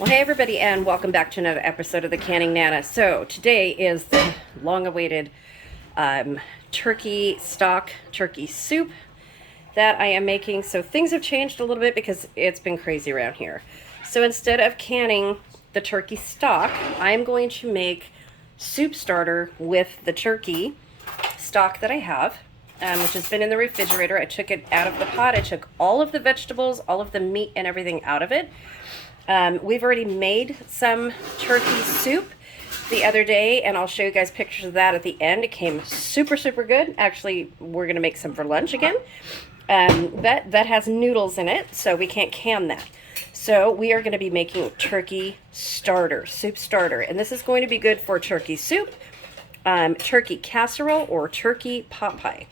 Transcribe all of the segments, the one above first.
Well, hey everybody, and welcome back to another episode of the Canning Nana. So today is the long-awaited turkey stock, turkey soup that I am making. So things have changed a little bit because it's been crazy around here. So instead of canning the turkey stock, I'm going to make soup starter with the turkey stock that I have, which has been in the refrigerator. I took it out of the pot. I took all of the vegetables, all of the meat and everything out of it. We've already made some turkey soup the other day, and I'll show you guys pictures of that at the end. It came super, super good. Actually, we're going to make some for lunch again. That has noodles in it, so we can't can that. So we are going to be making turkey starter, soup starter. And this is going to be good for turkey soup, turkey casserole, or turkey pot pie.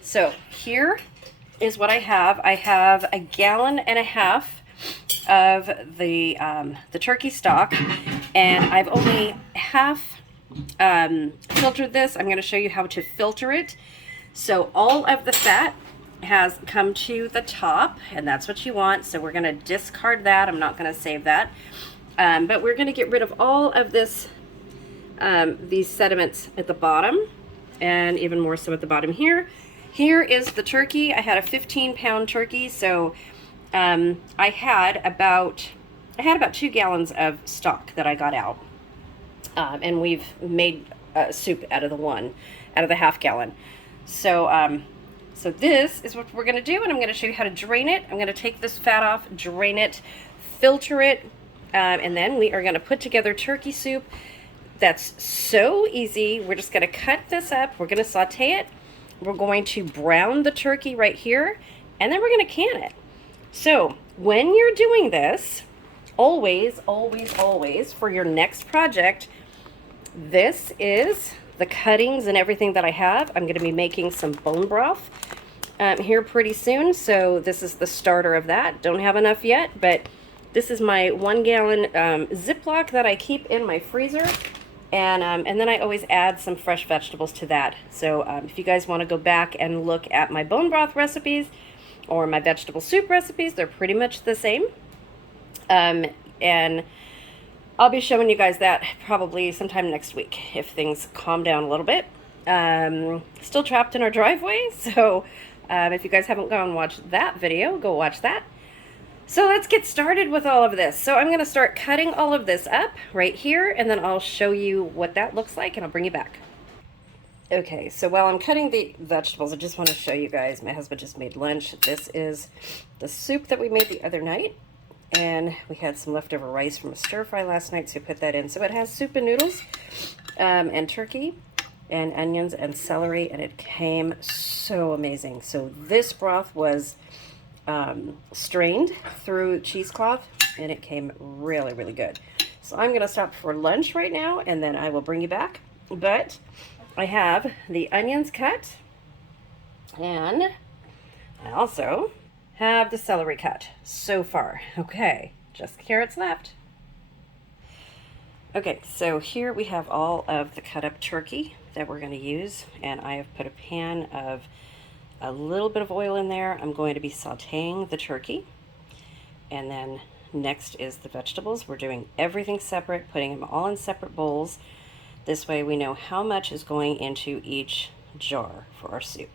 So here is what I have. I have 1.5 gallons of the turkey stock, and I've only half filtered this. I'm going to show you how to filter it. So all of the fat has come to the top, and that's what you want. So we're going to discard that. I'm not going to save that, but we're going to get rid of all of this, these sediments at the bottom, and even more so at the bottom here. Here is the turkey. I had a 15-pound turkey, so I had about 2 gallons of stock that I got out, and we've made soup out of the 1.5 gallon. So so this is what we're going to do, and I'm going to show you how to drain it. I'm going to take this fat off, drain it, filter it, and then we are going to put together turkey soup. That's so easy. We're just going to cut this up. We're going to saute it. We're going to brown the turkey right here, and then we're going to can it. So when you're doing this, always, always, always, for your next project, this is the cuttings and everything that I have. I'm going to be making some bone broth here pretty soon. So this is the starter of that. Don't have enough yet, but this is my 1 gallon Ziploc that I keep in my freezer. And then I always add some fresh vegetables to that. So if you guys want to go back and look at my bone broth recipes, or my vegetable soup recipes, they're pretty much the same. And I'll be showing you guys that probably sometime next week if things calm down a little bit. Still trapped in our driveway, so if you guys haven't gone and watched that video, go watch that. So let's get started with all of this. So I'm going to start cutting all of this up right here, and then I'll show you what that looks like, and I'll bring you back. Okay, so while I'm cutting the vegetables, I just want to show you guys, my husband just made lunch. This is the soup that we made the other night, and we had some leftover rice from a stir fry last night, so we put that in. So it has soup and noodles, and turkey, and onions, and celery, and it came so amazing. So this broth was strained through cheesecloth, and it came really, really good. So I'm going to stop for lunch right now, and then I will bring you back. But I have the onions cut, and I also have the celery cut so far. Okay, just carrots left. Okay, so here we have all of the cut up turkey that we're going to use, and I have put a pan of a little bit of oil in there. I'm going to be sauteing the turkey, and then next is the vegetables. We're doing everything separate, putting them all in separate bowls. This way we know how much is going into each jar for our soup.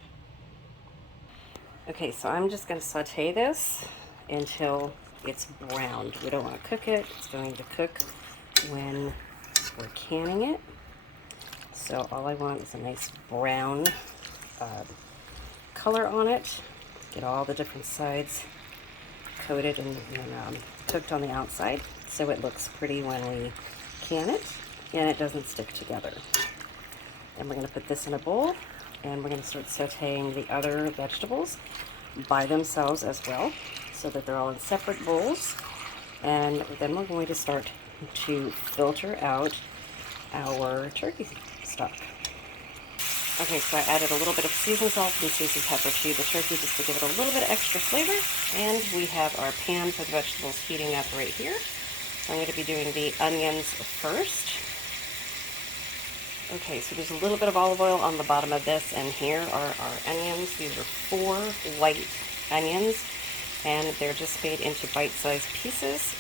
Okay, so I'm just going to saute this until it's browned. We don't want to cook it. It's going to cook when we're canning it. So all I want is a nice brown color on it. Get all the different sides coated and cooked on the outside, so it looks pretty when we can it, and it doesn't stick together. And we're going to put this in a bowl, and we're going to start sauteing the other vegetables by themselves as well, so that they're all in separate bowls. And then we're going to start to filter out our turkey stock. Okay, so I added a little bit of seasoned salt and seasoned pepper to the turkey just to give it a little bit of extra flavor. And we have our pan for the vegetables heating up right here. So I'm going to be doing the onions first. Okay, so there's a little bit of olive oil on the bottom of this, and here are our onions. These are 4 white onions, and they're just made into bite-sized pieces.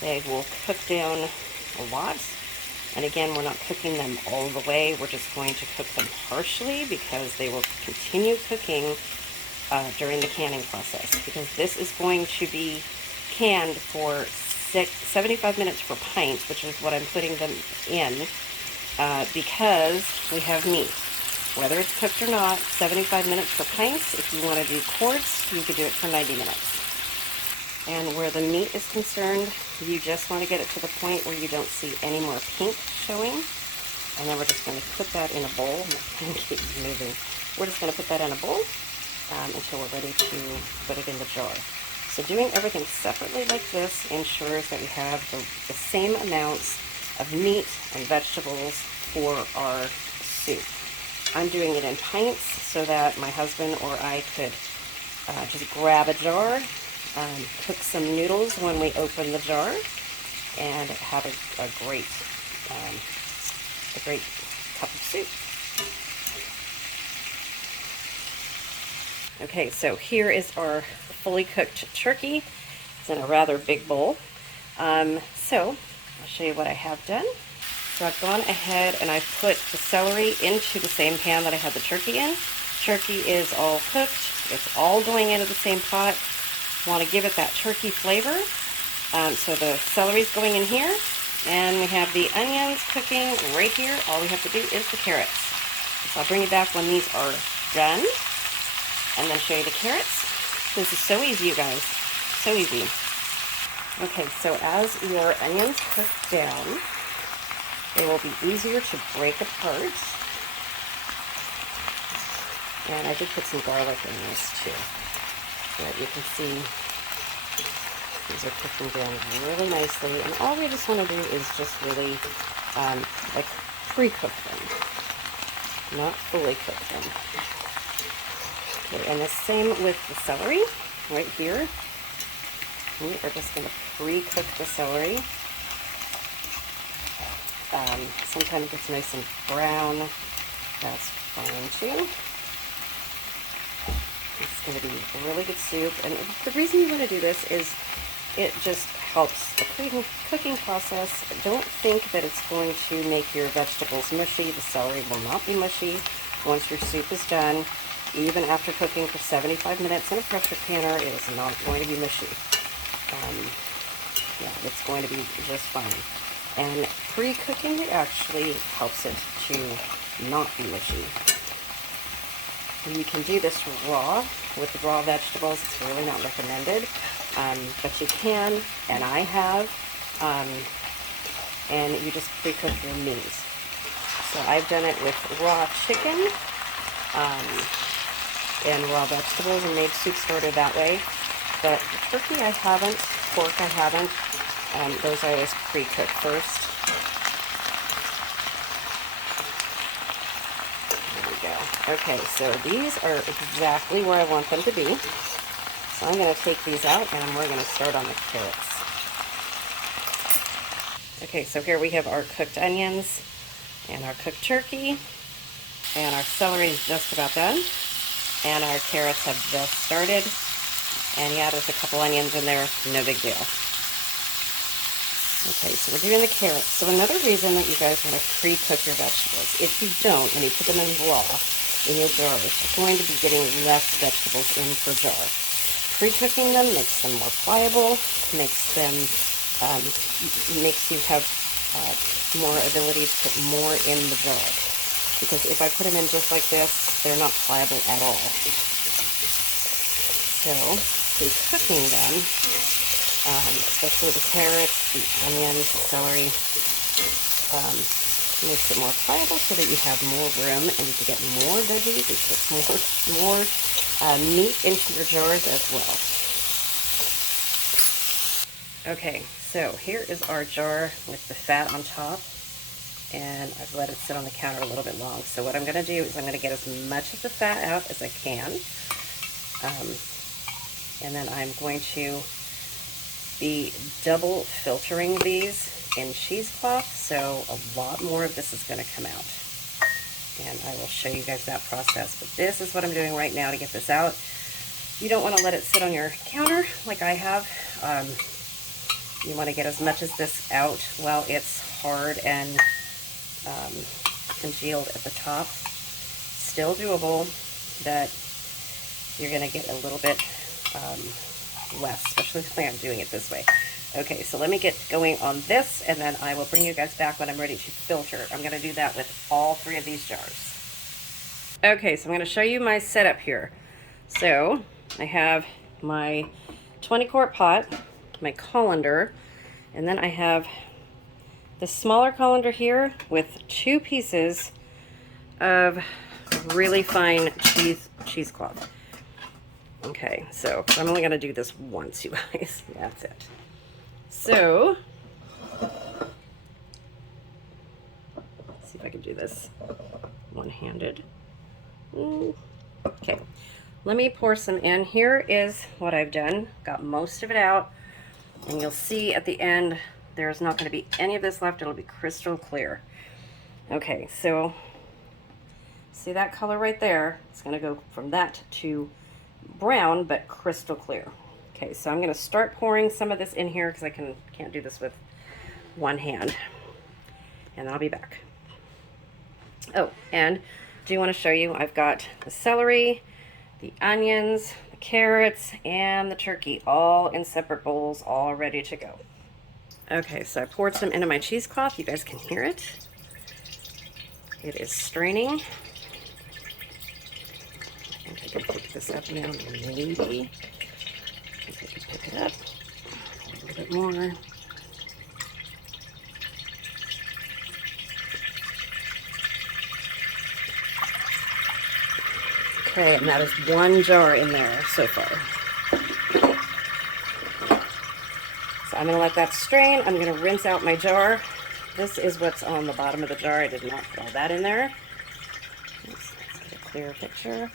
They will cook down a lot. And again, we're not cooking them all the way. We're just going to cook them partially because they will continue cooking during the canning process. Because this is going to be canned for 75 minutes for pints, which is what I'm putting them in, because we have meat. Whether it's cooked or not, 75 minutes for pints. If you want to do quarts, you could do it for 90 minutes. And where the meat is concerned, you just want to get it to the point where you don't see any more pink showing. And then we're just going to put that in a bowl. My pen keeps moving. We're just going to put that in a bowl until we're ready to put it in the jar. So doing everything separately like this ensures that we have the same amounts of meat and vegetables for our soup. I'm doing it in pints so that my husband or I could just grab a jar, cook some noodles when we open the jar, and have a great cup of soup. Okay, so here is our fully cooked turkey. It's in a rather big bowl. So I'll show you what I have done. So I've gone ahead and I've put the celery into the same pan that I had the turkey in. Turkey is all cooked. It's all going into the same pot. Want to give it that turkey flavor. So the celery's going in here, and we have the onions cooking right here. All we have to do is the carrots. So I'll bring you back when these are done, and then show you the carrots. This is so easy, you guys. So easy. Okay, so as your onions cook down, they will be easier to break apart. And I did put some garlic in this too. But you can see these are cooking down really nicely, and all we just want to do is just really like pre-cook them, not fully cook them. Okay, and the same with the celery right here. We are just going to pre-cook the celery. Sometimes it's nice and brown. That's fine too. It's going to be a really good soup, and the reason you want to do this is it just helps the cooking process. Don't think that it's going to make your vegetables mushy. The celery will not be mushy once your soup is done. Even after cooking for 75 minutes in a pressure canner, it is not going to be mushy. Yeah, it's going to be just fine. And pre-cooking it actually helps it to not be mushy. You can do this raw with the raw vegetables. It's really not recommended, but you can, and I have, and you just pre-cook your meat. So I've done it with raw chicken and raw vegetables and made soup starter that way. But turkey I haven't, pork I haven't. Those I always pre-cook first. Okay, so these are exactly where I want them to be. So I'm going to take these out, and we're going to start on the carrots. Okay, so here we have our cooked onions and our cooked turkey, and our celery is just about done, and our carrots have just started. And yeah, there's a couple onions in there, no big deal. Okay, so we're doing the carrots. So another reason that you guys want to pre-cook your vegetables, if you don't, and you put them in raw in your jars, you're going to be getting less vegetables in per jar. Pre-cooking them makes them more pliable, makes them, makes you have more ability to put more in the jar. Because if I put them in just like this, they're not pliable at all. So, pre-cooking them, especially the carrots, the onions, the celery, makes it more pliable so that you have more room and you can get more veggies and put more meat into your jars as well. Okay, so here is our jar with the fat on top, and I've let it sit on the counter a little bit long. So what I'm going to do is I'm going to get as much of the fat out as I can, and then I'm going to be double filtering these in cheesecloth, so a lot more of this is going to come out. And I will show you guys that process. But this is what I'm doing right now to get this out. You don't want to let it sit on your counter like I have. You want to get as much of this out while it's hard and congealed at the top. Still doable, but you're going to get a little bit less, especially the way I'm doing it this way. Okay, so let me get going on this, and then I will bring you guys back when I'm ready to filter. I'm going to do that with all 3 of these jars. Okay, so I'm going to show you my setup here. So I have my 20-quart pot, my colander, and then I have the smaller colander here with 2 pieces of really fine cheesecloth. Okay, so I'm only going to do this once, you guys. That's it. So, let's see if I can do this one-handed. Okay, let me pour some in. Here is what I've done. Got most of it out, and you'll see at the end there's not going to be any of this left. It'll be crystal clear. Okay, so see that color right there? It's going to go from that to brown, but crystal clear. Okay, so I'm going to start pouring some of this in here because I can't do this with one hand. And then I'll be back. Oh, and do want to show you, I've got the celery, the onions, the carrots, and the turkey all in separate bowls, all ready to go. Okay, so I poured some into my cheesecloth. You guys can hear it. It is straining. I think I can pick this up now, maybe. I think I can pick it up a little bit more. Okay, and that is 1 jar in there so far. So I'm going to let that strain. I'm going to rinse out my jar. This is what's on the bottom of the jar. I did not put all that in there. Let's get a clearer picture.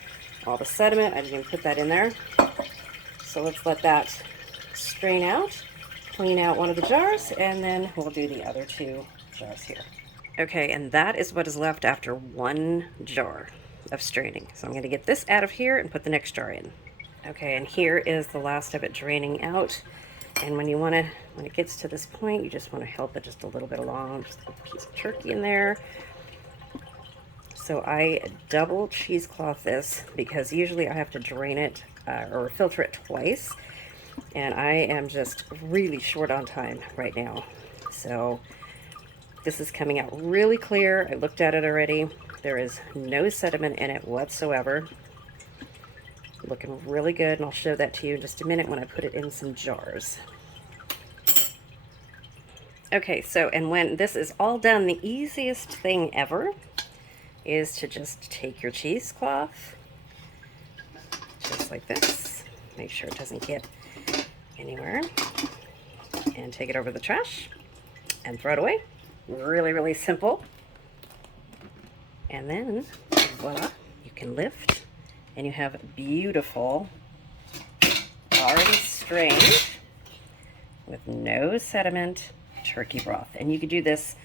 All the sediment, I didn't even put that in there. So let's let that strain out, clean out one of the jars, and then we'll do the other 2 jars here. Okay, and that is what is left after 1 jar of straining. So I'm going to get this out of here and put the next jar in. Okay, and here is the last of it draining out. And when it gets to this point, you just want to help it just a little bit along. Just a piece of turkey in there. So I double cheesecloth this because usually I have to drain it or filter it twice. And I am just really short on time right now. So this is coming out really clear. I looked at it already. There is no sediment in it whatsoever. Looking really good, and I'll show that to you in just a minute when I put it in some jars. Okay, so, and when this is all done, the easiest thing ever is to just take your cheesecloth, just like this. Make sure it doesn't get anywhere. And take it over the trash and throw it away. Really, really simple. And then, voila, you can lift. And you have beautiful, already strained, with no sediment, turkey broth. And you could do this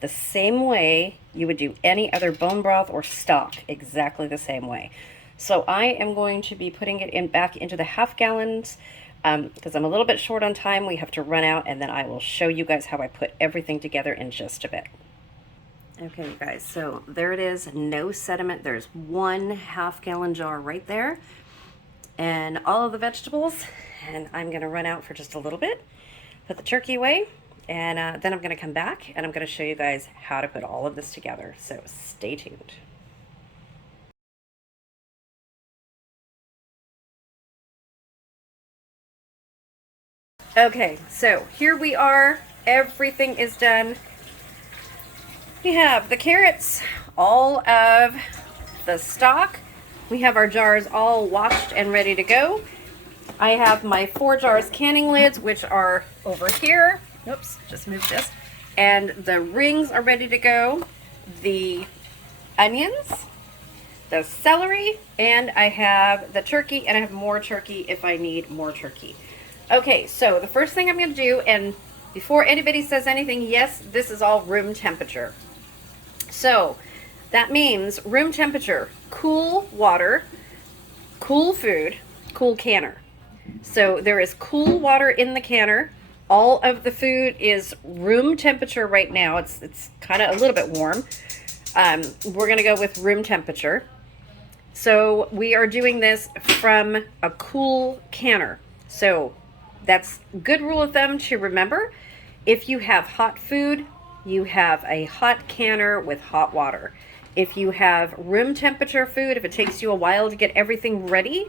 the same way you would do any other bone broth or stock, exactly the same way. So I am going to be putting it back into the half gallons because I'm a little bit short on time. We have to run out, and then I will show you guys how I put everything together in just a bit. Okay, you guys, so there it is, no sediment. There's 1 half-gallon jar right there, and all of the vegetables, and I'm gonna run out for just a little bit, put the turkey away, and then I'm gonna come back, and I'm gonna show you guys how to put all of this together, so stay tuned. Okay, so here we are, everything is done. We have the carrots, all of the stock. We have our jars all washed and ready to go. I have my 4 jars canning lids, which are over here. Oops, just moved this. And the rings are ready to go. The onions, the celery, and I have the turkey, and I have more turkey if I need more turkey. Okay, so the first thing I'm going to do, and before anybody says anything, yes, this is all room temperature. So that means room temperature, cool water, cool food, cool canner. So there is cool water in the canner, All of the food is room temperature right now. It's kind of a little bit warm. We're going to go with room temperature. So we are doing this from a cool canner. So that's a good rule of thumb to remember. If you have hot food, you have a hot canner with hot water. If you have room temperature food, if it takes you a while to get everything ready,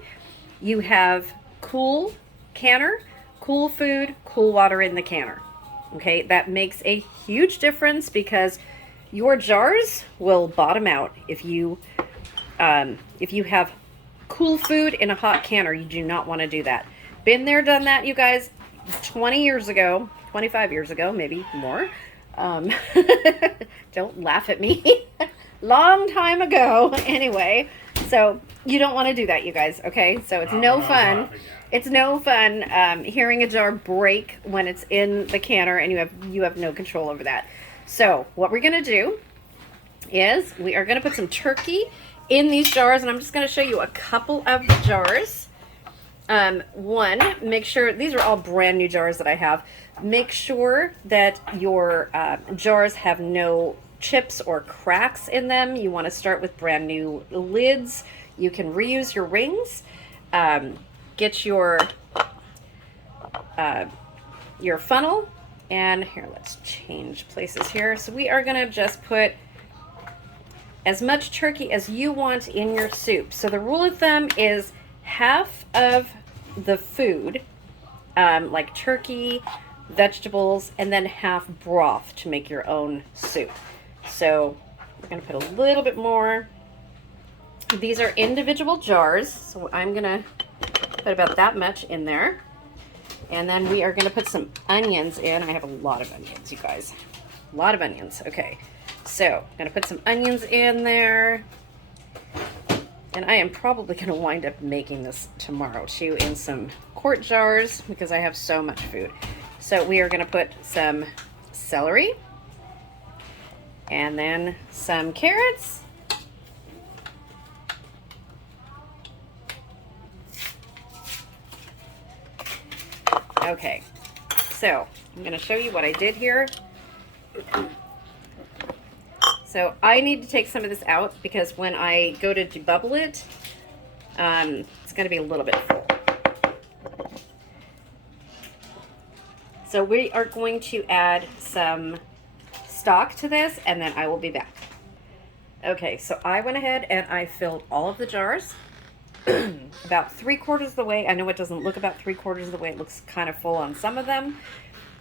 you have cool canner, cool food, cool water in the canner. Okay, that makes a huge difference because your jars will bottom out if you have cool food in a hot canner. You do not want to do that. Been there, done that, you guys. 20 years ago, 25 years ago, maybe more. Don't laugh at me. Long time ago. Anyway, so you don't want to do that, you guys. Okay, so it's no fun. It's no fun hearing a jar break when it's in the canner and you have no control over that. So what we're gonna do is we are gonna put some turkey in these jars, and I'm just gonna show you a couple of the jars. One, make sure these are all brand new jars that I have. Make sure that your jars have no chips or cracks in them. You want to start with brand new lids. You can reuse your rings. Get your funnel, and here, let's change places here. So we are going to just put as much turkey as you want in your soup. So the rule of thumb is half of the food, like turkey, vegetables, and then half broth to make your own soup. So we're going to put a little bit more. These are individual jars, so I'm going to put about that much in there. And then we are going to put some onions in. I have a lot of onions, you guys. A lot of onions. Okay, so I'm going to put some onions in there. And I am probably going to wind up making this tomorrow too in some quart jars because I have so much food. So we are going to put some celery and then some carrots. Okay, so I'm going to show you what I did here. So I need to take some of this out because when I go to debubble it, it's going to be a little bit full. So we are going to add some stock to this, and then I will be back. Okay, so I went ahead and I filled all of the jars. About 3/4 of the way. I know it doesn't look about 3/4 of the way. It looks kind of full on some of them.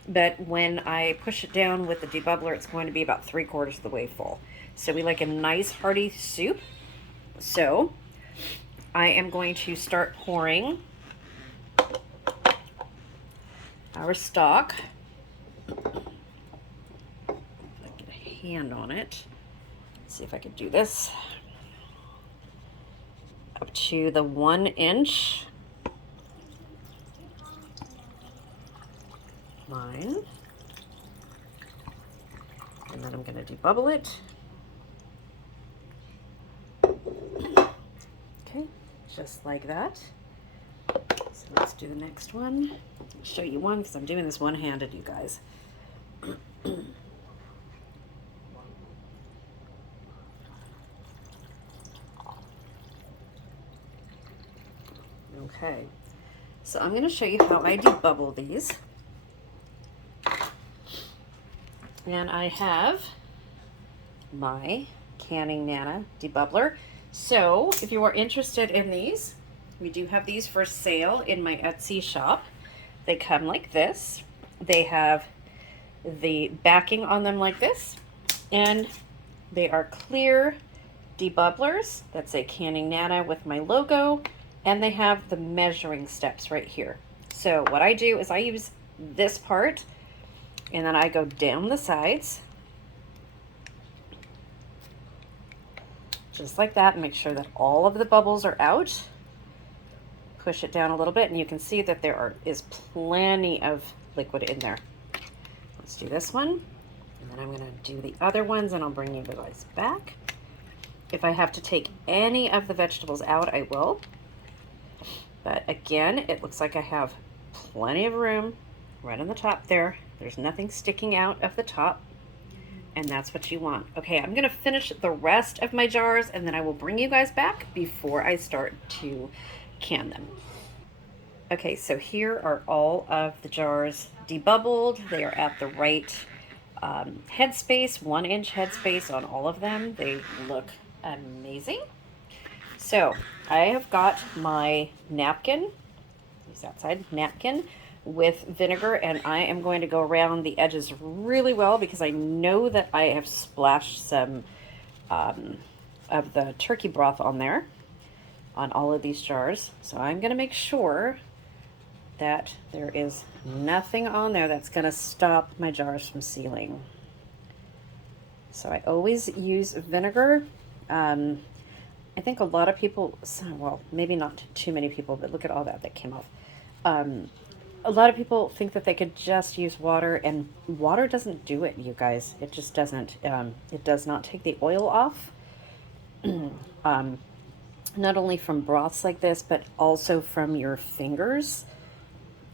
But when I push it down with the debubbler, it's going to be about 3/4 of the way full. So we like a nice hearty soup. So I am going to start pouring our stock. Get a hand on it. Let's see if I can do this. Up to the 1 inch line. And then I'm going to debubble it. Okay, just like that. So let's do the next one. I'll show you one because I'm doing this one-handed, you guys. Okay, so I'm going to show you how I debubble these. And I have my Canning Nana debubbler. So if you are interested in these, we do have these for sale in my Etsy shop. They come like this. They have the backing on them like this, and they are clear debubblers that say Canning Nana with my logo, and they have the measuring steps right here. So what I do is I use this part, and then I go down the sides, just like that, and make sure that all of the bubbles are out. Push it down a little bit, and you can see that there is plenty of liquid in there. Let's do this one, and then I'm going to do the other ones, and I'll bring you guys back. If I have to take any of the vegetables out, I will. But again, it looks like I have plenty of room right on the top there. There's nothing sticking out of the top, and that's what you want. Okay, I'm gonna finish the rest of my jars, and then I will bring you guys back before I start to can them. Okay, so here are all of the jars debubbled. They are at the right headspace, 1-inch headspace on all of them. They look amazing. So I have got my napkin, use that side, napkin with vinegar, and I am going to go around the edges really well because I know that I have splashed some of the turkey broth on there, on all of these jars. So I'm going to make sure that there is nothing on there that's going to stop my jars from sealing. So I always use vinegar. I think a lot of people, well, maybe not too many people, but look at all that came off. A lot of people think that they could just use water, and water doesn't do it, you guys. It just doesn't. It does not take the oil off. Not only from broths like this, but also from your fingers.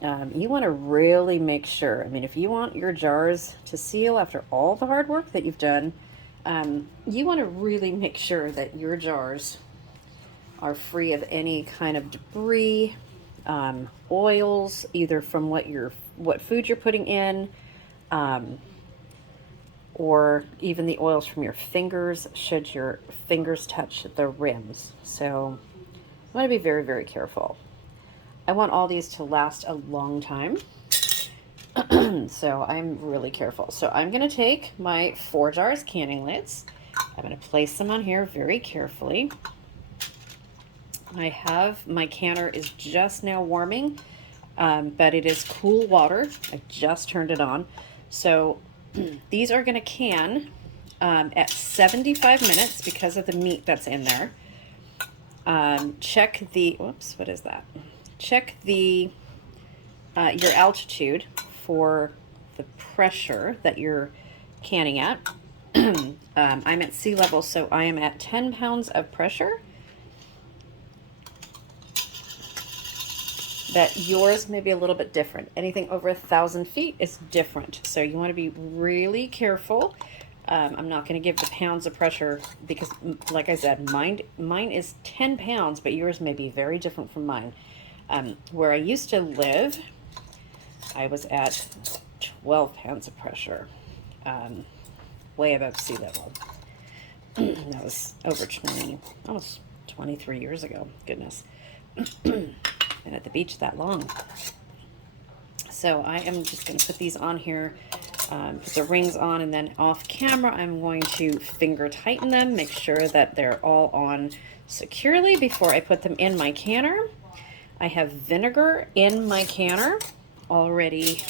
You want to really make sure, I mean, if you want your jars to seal after all the hard work that you've done, you want to really make sure that your jars are free of any kind of debris, oils, either from what food you're putting in, or even the oils from your fingers, should your fingers touch the rims. So I want to be very, very careful. I want all these to last a long time. So I'm really careful. So I'm going to take my 4 jars canning lids. I'm going to place them on here very carefully. I have, my canner is just now warming, but it is cool water. I just turned it on. So these are going to can at 75 minutes because of the meat that's in there. Check the, whoops, what is that? Check the your altitude for the pressure that you're canning at. I'm at sea level, so I am at 10 pounds of pressure. That yours may be a little bit different. Anything over 1,000 feet is different, so you want to be really careful. I'm not going to give the pounds of pressure because, like I said, mine is 10 pounds, but yours may be very different from mine. Where I used to live, I was at 12 pounds of pressure, way above sea level. That was over 20, almost 23 years ago. Goodness. Been at the beach that long. So I am just going to put these on here, put the rings on, and then off camera I'm going to finger tighten them, make sure that they're all on securely before I put them in my canner. I have vinegar in my canner already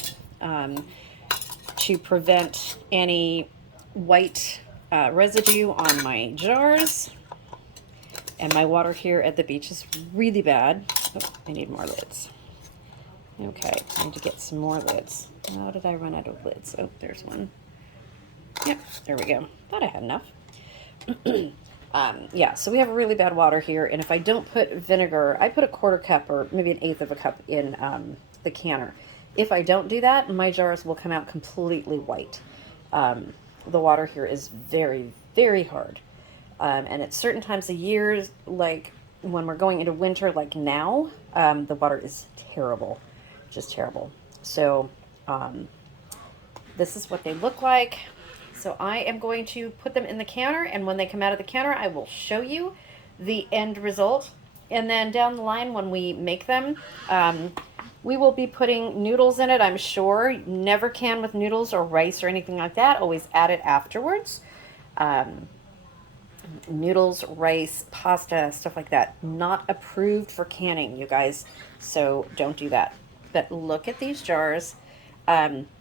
to prevent any white residue on my jars. And my water here at the beach is really bad. Oh, I need more lids. Okay, I need to get some more lids. How did I run out of lids? Oh, there's one. Yep, there we go. Thought I had enough. Yeah, so we have really bad water here, and if I don't put vinegar, I put a 1/4 cup or maybe 1/8 of a cup in the canner. If I don't do that, my jars will come out completely white. The water here is very, very hard. And at certain times of years, like when we're going into winter, like now, the water is terrible, just terrible. So this is what they look like. So I am going to put them in the canner, and when they come out of the canner, I will show you the end result. And then down the line, when we make them, we will be putting noodles in it, I'm sure. Never can with noodles or rice or anything like that. Always add it afterwards. Noodles, rice, pasta, stuff like that. Not approved for canning, you guys. So don't do that. But look at these jars.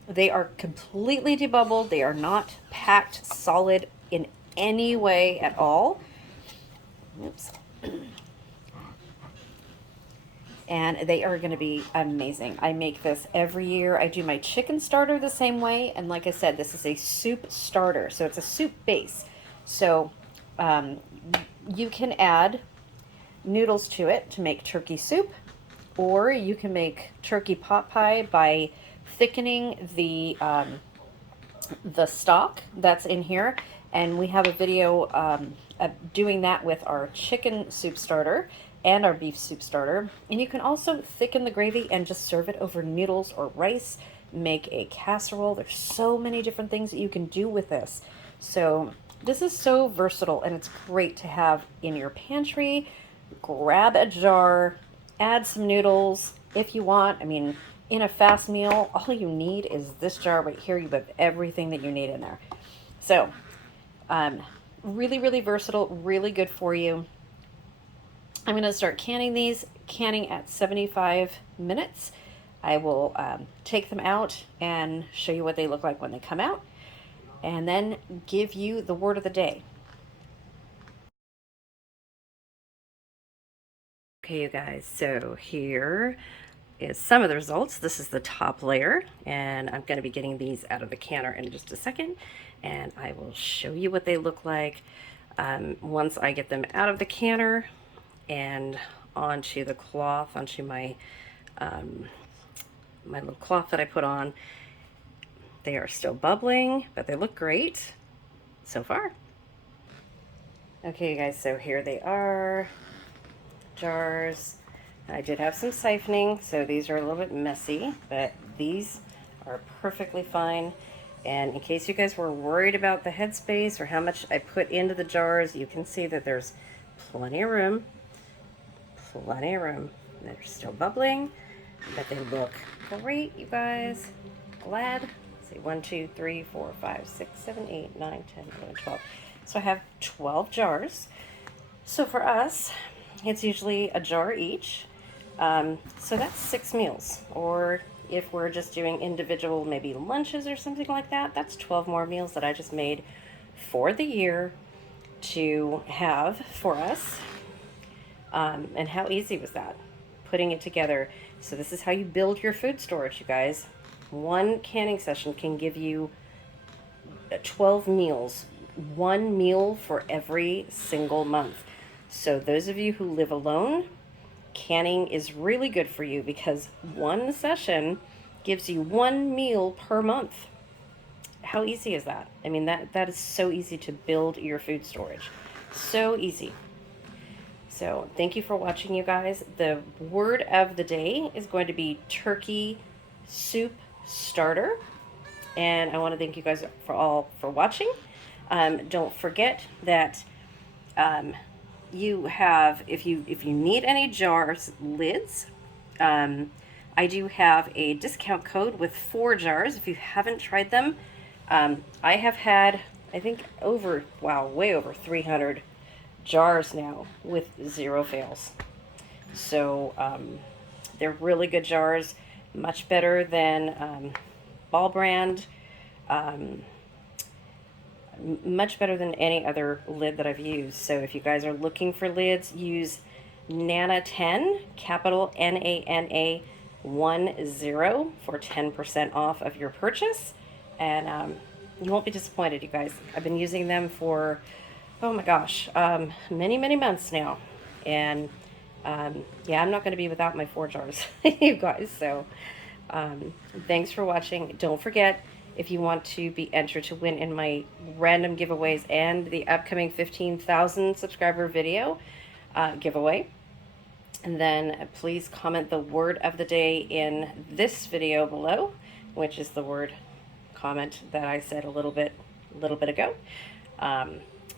They are completely debubbled. They are not packed solid in any way at all. Oops. And they are going to be amazing. I make this every year. I do my chicken starter the same way. And like I said, this is a soup starter. So it's a soup base. So you can add noodles to it to make turkey soup. Or you can make turkey pot pie by thickening the stock that's in here, and we have a video of doing that with our chicken soup starter and our beef soup starter. And you can also thicken the gravy and just serve it over noodles or rice, make a casserole. There's so many different things that you can do with this. So this is so versatile, and it's great to have in your pantry. Grab a jar, add some noodles if you want. I mean, in a fast meal, all you need is this jar right here. You have everything that you need in there. So really, really versatile, really good for you. I'm going to start canning these, canning at 75 minutes. I will take them out and show you what they look like when they come out, and then give you the word of the day. Okay, you guys, so here is some of the results. This is the top layer, and I'm going to be getting these out of the canner in just a second, and I will show you what they look like once I get them out of the canner and onto the cloth, onto my my little cloth that I put on. They are still bubbling, but they look great so far. Okay, you guys, so here they are, jars. I did have some siphoning, so these are a little bit messy, but these are perfectly fine. And in case you guys were worried about the headspace or how much I put into the jars, you can see that there's plenty of room. Plenty of room. They're still bubbling, but they look great, you guys. Glad. Let's see, 1, 2, 3, 4, 5, 6, 7, 8, 9, 10, 11, 12. So I have 12 jars. So for us, it's usually a jar each. So that's 6 meals. Or if we're just doing individual maybe lunches or something like that, that's 12 more meals that I just made for the year to have for us. And how easy was that? Putting it together. So this is how you build your food storage, you guys. One canning session can give you 12 meals, 1 meal for every single month. So those of you who live alone, canning is really good for you because one session gives you 1 meal per month. How easy is that? I mean, that is so easy to build your food storage. So easy. So thank you for watching, you guys. The word of the day is going to be turkey soup starter. And I want to thank you guys for watching. Don't forget that you have, if you need any jars lids, I do have a discount code with 4 jars. If you haven't tried them, I have had, I think way over 300 jars now with 0 fails. So they're really good jars, much better than Ball Brand, much better than any other lid that I've used. So if you guys are looking for lids, use Nana 10, capital NANA 10 for 10% off of your purchase, and you won't be disappointed, you guys. I've been using them for, oh my gosh, many months now, and yeah, I'm not going to be without my 4 jars, you guys. So thanks for watching. Don't forget, if you want to be entered to win in my random giveaways and the upcoming 15,000 subscriber video giveaway, and then please comment the word of the day in this video below, which is the word comment that I said a little bit ago.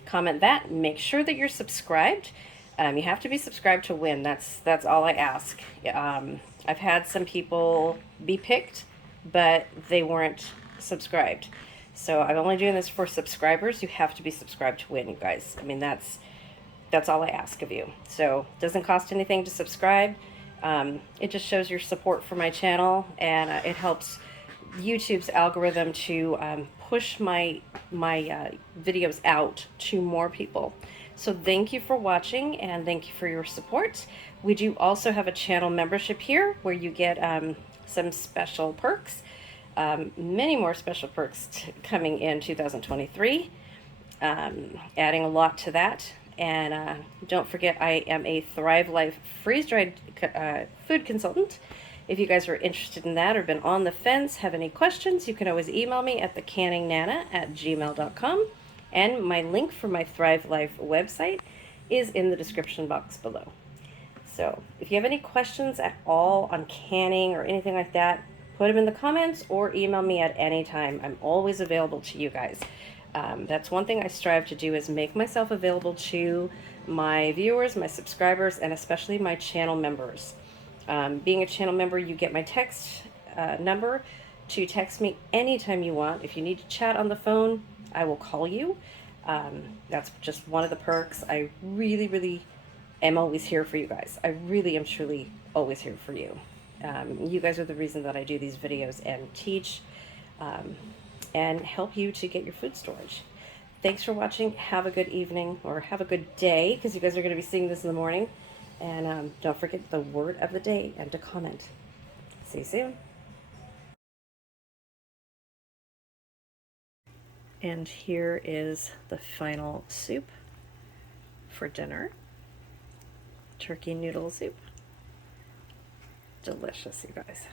Comment that. Make sure that you're subscribed. You have to be subscribed to win. That's all I ask. I've had some people be picked, but they weren't subscribed. So I'm only doing this for subscribers. You have to be subscribed to win, you guys. I mean, that's all I ask of you. So it doesn't cost anything to subscribe. It just shows your support for my channel, and it helps YouTube's algorithm to push my videos out to more people. So thank you for watching, and thank you for your support. We do also have a channel membership here where you get some special perks, many more special perks coming in 2023, adding a lot to that. And don't forget, I am a Thrive Life freeze-dried food consultant, If you guys are interested in that or been on the fence, have any questions, you can always email me at thecanningnana@gmail.com. And my link for my Thrive Life website is in the description box below. So if you have any questions at all on canning or anything like that, put them in the comments or email me at any time. I'm always available to you guys. That's one thing I strive to do, is make myself available to my viewers, my subscribers, and especially my channel members. Being a channel member, you get my text number to text me anytime you want. If you need to chat on the phone, I will call you. That's just one of the perks. I really, really am always here for you guys. I really am truly always here for you. You guys are the reason that I do these videos and teach and help you to get your food storage. Thanks for watching. Have a good evening, or have a good day, because you guys are going to be seeing this in the morning. And don't forget the word of the day and to comment. See you soon. And here is the final soup for dinner. Turkey noodle soup. Delicious, you guys.